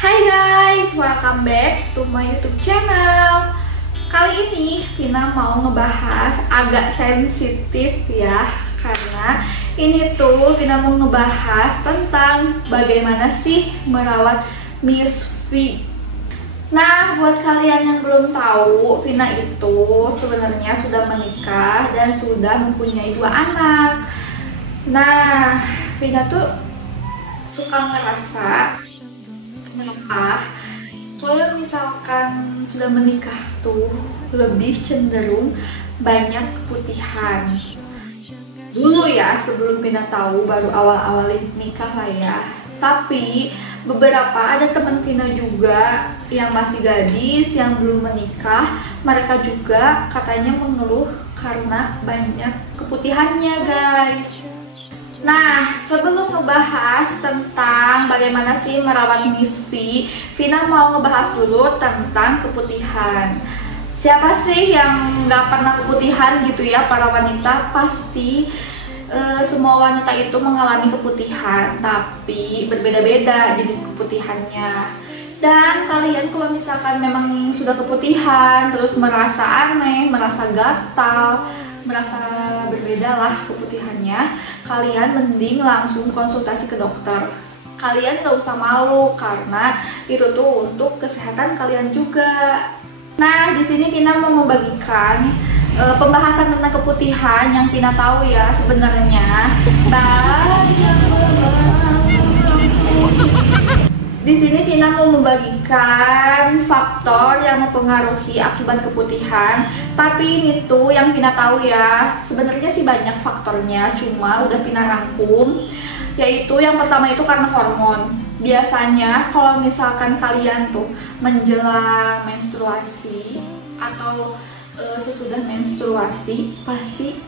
Hai guys, welcome back to my YouTube channel. Kali ini Vina mau ngebahas agak sensitif ya, karena ini tuh Vina mau ngebahas tentang bagaimana sih merawat Miss V. Nah, buat kalian yang belum tahu, Vina itu sebenarnya sudah menikah dan sudah mempunyai 2 anak. Nah, Vina tuh suka ngerasa kenapa kalau misalkan sudah menikah tuh lebih cenderung banyak keputihan. Dulu ya, sebelum Vina tahu, baru awal-awal nikah lah ya. Tapi beberapa ada teman Vina juga yang masih gadis, yang belum menikah, mereka juga katanya mengeluh karena banyak keputihannya guys. Nah, sebelum ngebahas tentang bagaimana sih merawat Miss V, Vina mau ngebahas dulu tentang keputihan. Siapa sih yang nggak pernah keputihan gitu ya? Para wanita pasti semua wanita itu mengalami keputihan, tapi berbeda-beda jenis keputihannya. Dan kalian kalau misalkan memang sudah keputihan, terus merasa aneh, merasa gatal, merasa berbeda lah keputihannya, kalian mending langsung konsultasi ke dokter. Kalian gak usah malu karena itu tuh untuk kesehatan kalian juga. Nah, di sini Vina mau membagikan pembahasan tentang keputihan yang Vina tahu ya sebenarnya banyak. Di sini Vina mau membagikan faktor yang mempengaruhi akibat keputihan. Tapi ini tuh yang Vina tahu ya, sebenarnya sih banyak faktornya, cuma udah Vina rangkum. Yaitu yang pertama itu karena hormon. Biasanya kalau misalkan kalian tuh menjelang menstruasi atau sesudah menstruasi pasti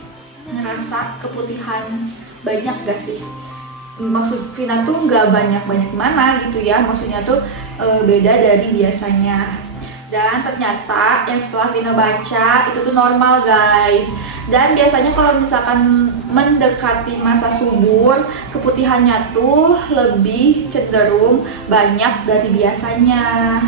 ngerasa keputihan banyak gak sih? Maksud Vina tuh nggak banyak-banyak mana gitu ya, maksudnya tuh beda dari biasanya. Dan ternyata yang setelah Vina baca itu tuh normal guys. Dan biasanya kalau misalkan mendekati masa subur, keputihannya tuh lebih cenderung banyak dari biasanya.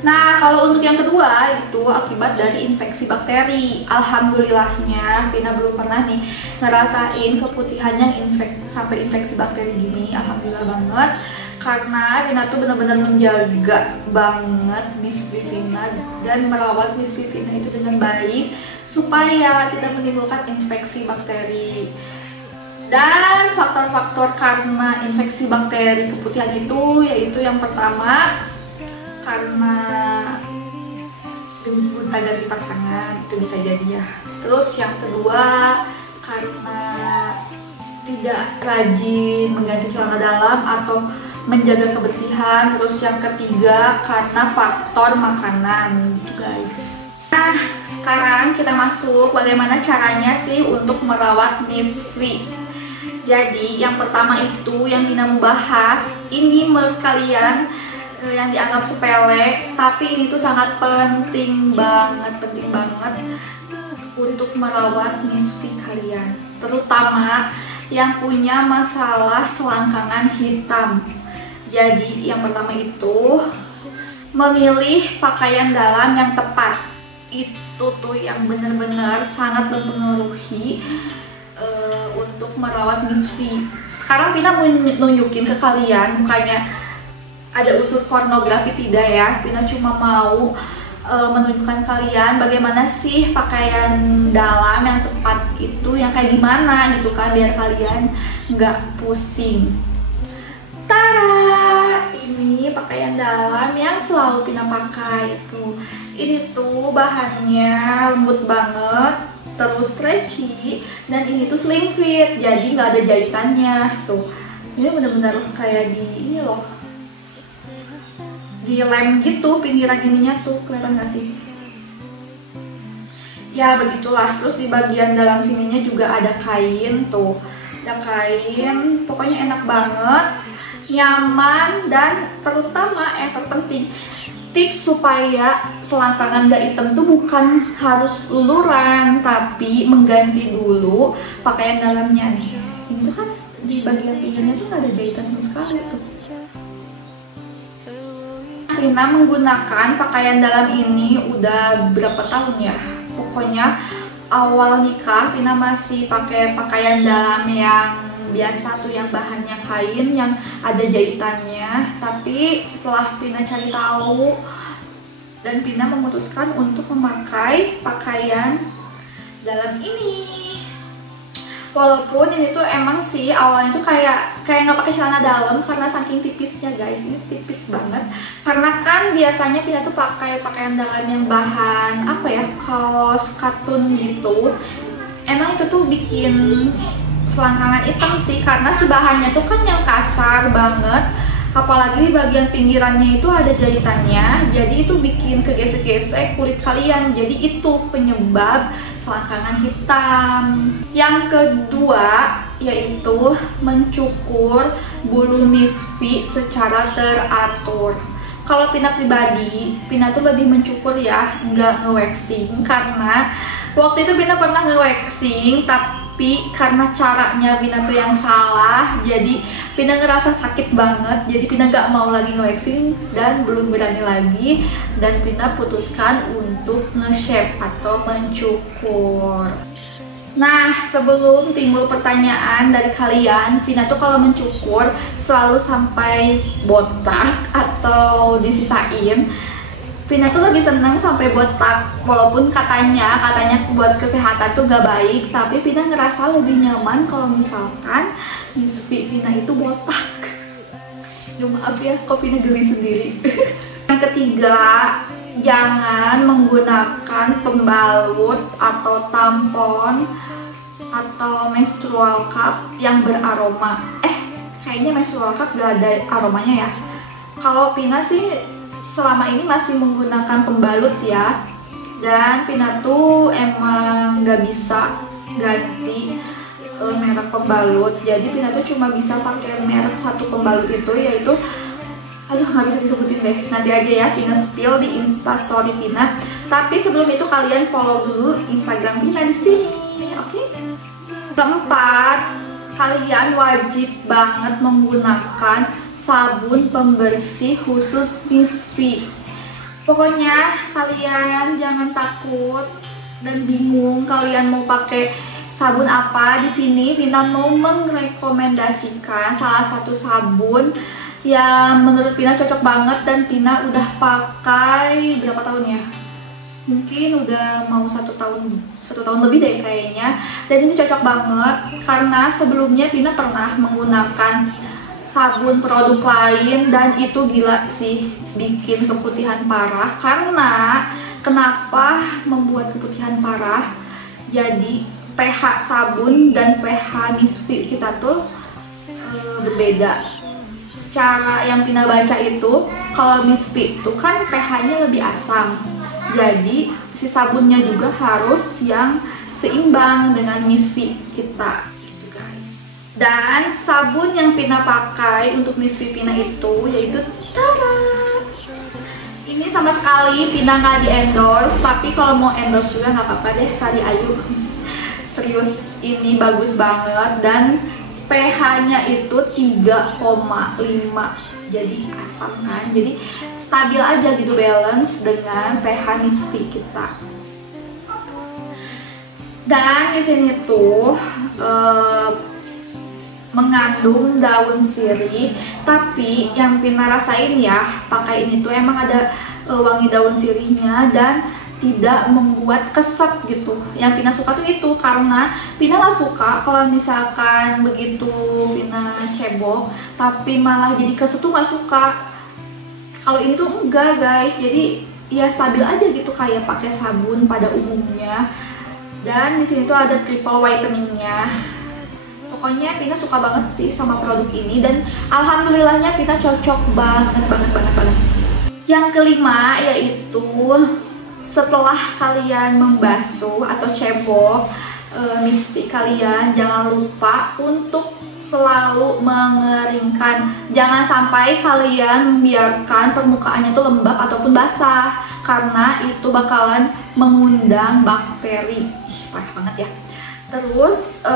Nah, kalau untuk yang kedua itu akibat dari infeksi bakteri. Alhamdulillahnya Vina belum pernah nih ngerasain keputihan yang sampai infeksi bakteri gini. Alhamdulillah banget, karena Vina tuh benar-benar menjaga banget Miss Vina dan merawat Miss Vina itu dengan baik supaya tidak menimbulkan infeksi bakteri. Dan faktor-faktor karena infeksi bakteri keputihan itu yaitu yang pertama karena gonta-ganti pasangan, itu bisa jadi ya. Terus yang kedua karena tidak rajin mengganti celana dalam atau menjaga kebersihan. Terus yang ketiga karena faktor makanan gitu guys. Nah, sekarang kita masuk bagaimana caranya sih untuk merawat Miss V. Jadi yang pertama itu yang Vina mau bahas, ini menurut kalian yang dianggap sepele, tapi ini tuh sangat penting banget untuk merawat Miss V kalian, terutama yang punya masalah selangkangan hitam. Jadi yang pertama itu memilih pakaian dalam yang tepat. Itu tuh yang benar-benar sangat mempengaruhi untuk merawat Miss V. Sekarang Vina mau nunjukin ke kalian, bukannya ada unsur pornografi, tidak ya. Vina cuma mau menunjukkan kalian bagaimana sih pakaian dalam yang tepat itu yang kayak gimana gitu kan, biar kalian nggak pusing. Tara, ini pakaian dalam yang selalu Vina pakai tuh. Ini tuh bahannya lembut banget, terus stretchy, dan ini tuh slim fit, jadi nggak ada jahitannya tuh. Ini bener-bener kayak di ini loh, di lem gitu pinggiran ininya tuh, kelihatan gak sih? Ya begitulah. Terus di bagian dalam sininya juga ada kain tuh, ada kain, pokoknya enak banget, nyaman, dan terutama yang terpenting tips supaya selangkangan gak hitam tuh bukan harus luluran, tapi mengganti dulu pakaian dalamnya nih. Ini tuh kan di bagian pinggirnya tuh gak ada jahitan sama sekali tuh. Vina menggunakan pakaian dalam ini udah berapa tahun ya? Pokoknya awal nikah Vina masih pakai pakaian dalam yang biasa tuh, yang bahannya kain yang ada jahitannya. Tapi setelah Vina cari tahu dan Vina memutuskan untuk memakai pakaian dalam ini. Walaupun ini tuh emang sih awalnya tuh kayak nggak pakai celana dalam karena saking tipisnya guys. Ini tipis banget karena kan biasanya kita tuh pakai pakaian dalam yang bahan apa ya, kaos katun gitu. Emang itu tuh bikin selangkangan hitam sih karena si bahannya tuh kan yang kasar banget, apalagi di bagian pinggirannya itu ada jahitannya, jadi itu bikin kegesek-gesek kulit kalian, jadi itu penyebab selangkangan hitam. Yang kedua yaitu mencukur bulu misfi secara teratur. Kalau Vina pribadi, Vina tuh lebih mencukur ya, nggak nge-waxing, karena waktu itu Vina pernah nge-waxing tapi karena caranya Vina tuh yang salah, jadi Vina ngerasa sakit banget, jadi Vina gak mau lagi nge-waxing dan belum berani lagi, dan Vina putuskan untuk nge-shape atau mencukur. Nah, sebelum timbul pertanyaan dari kalian, Vina tuh kalau mencukur selalu sampai botak atau disisain. Vina tuh lebih seneng sampai botak, walaupun katanya buat kesehatan tuh gak baik, tapi Vina ngerasa lebih nyaman kalau misalkan misfi Vina itu botak. Ya maaf ya, kok Vina geli sendiri. Yang ketiga, jangan menggunakan pembalut atau tampon atau menstrual cup yang beraroma. Kayaknya menstrual cup gak ada aromanya ya. Kalau Vina sih selama ini masih menggunakan pembalut ya, dan Vina tuh emang nggak bisa ganti merek pembalut, jadi Vina tuh cuma bisa pakai merek satu pembalut itu, yaitu aduh nggak bisa disebutin deh, nanti aja ya Vina spill di instastory Vina. Tapi sebelum itu kalian follow dulu Instagram Vina di sini, oke? Keempat, kalian wajib banget menggunakan sabun pembersih khusus misfi. Pokoknya kalian jangan takut dan bingung kalian mau pakai sabun apa. Di sini Vina mau merekomendasikan salah satu sabun yang menurut Vina cocok banget dan Vina udah pakai berapa tahun ya? Mungkin udah mau satu tahun lebih deh kayaknya. Dan ini cocok banget karena sebelumnya Vina pernah menggunakan sabun produk lain dan itu gila sih, bikin keputihan parah. Karena kenapa membuat keputihan parah? Jadi pH sabun dan pH misfi kita tuh berbeda. Secara yang Vina baca itu, kalau misfi itu kan pH-nya lebih asam, jadi si sabunnya juga harus yang seimbang dengan misfi kita. Dan sabun yang Vina pakai untuk misfi Vina itu yaitu tada! Ini sama sekali Vina nggak di endorse, tapi kalau mau endorse juga nggak apa-apa deh, Sari Ayu. Serius, ini bagus banget dan pH-nya itu 3,5, jadi asam kan, jadi stabil aja gitu, balance dengan pH misfi kita. Dan di sini tuh mengandung daun sirih, tapi yang Vina rasain ya pakai ini tuh emang ada wangi daun sirihnya dan tidak membuat keset gitu. Yang Vina suka tuh itu, karena Vina gak suka kalau misalkan begitu Vina cebok tapi malah jadi keset tuh gak suka. Kalau ini tuh enggak guys, jadi ya stabil aja gitu kayak pakai sabun pada umumnya. Dan di sini tuh ada triple whiteningnya. Pokoknya Vina suka banget sih sama produk ini dan alhamdulillahnya Vina cocok banget. Yang kelima yaitu setelah kalian membasuh atau cebok misfi kalian, jangan lupa untuk selalu mengeringkan. Jangan sampai kalian membiarkan permukaannya tuh lembab ataupun basah, karena itu bakalan mengundang bakteri. Parah banget ya. Terus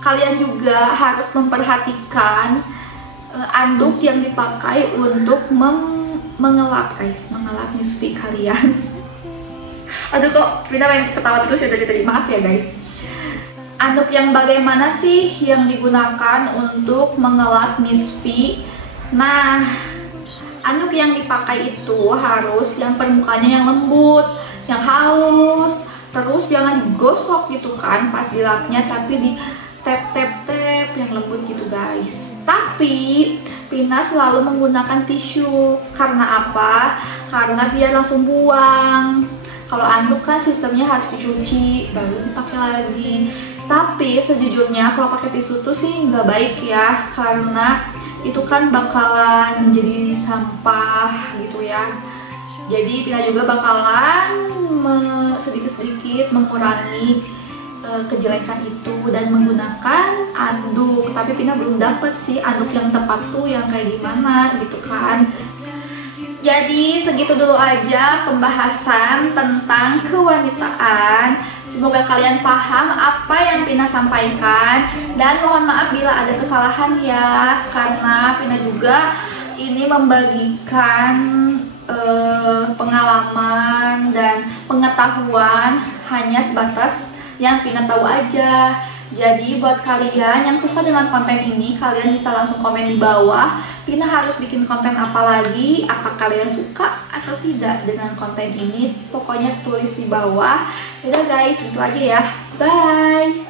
kalian juga harus memperhatikan anduk yang dipakai untuk mengelap guys, mengelap Misfi kalian. Aduh kok Vina pengen ketawa terus ya dari tadi, maaf ya guys. Anduk yang bagaimana sih yang digunakan untuk mengelap Misfi? Nah, anduk yang dipakai itu harus yang permukaannya yang lembut, yang halus, terus jangan digosok gitu kan pas dilapnya, tapi di tap yang lembut gitu guys. Tapi Vina selalu menggunakan tisu. Karena apa? Karena biar langsung buang. Kalau anduk kan sistemnya harus dicuci baru dipakai lagi. Tapi sejujurnya kalau pakai tisu tuh sih nggak baik ya, karena itu kan bakalan menjadi sampah gitu ya. Jadi Vina juga bakalan sedikit-sedikit mengurangi kejelekan itu dan menggunakan anduk. Tapi Vina belum dapet sih anduk yang tepat tuh yang kayak gimana gitu kan. Jadi segitu dulu aja pembahasan tentang kewanitaan. Semoga kalian paham apa yang Vina sampaikan, dan mohon maaf bila ada kesalahan ya, karena Vina juga ini membagikan pengalaman dan pengetahuan hanya sebatas yang Vina tahu aja. Jadi buat kalian yang suka dengan konten ini, kalian bisa langsung komen di bawah Vina harus bikin konten apa lagi, apa kalian suka atau tidak dengan konten ini. Pokoknya tulis di bawah. Yaudah guys, itu aja ya, bye.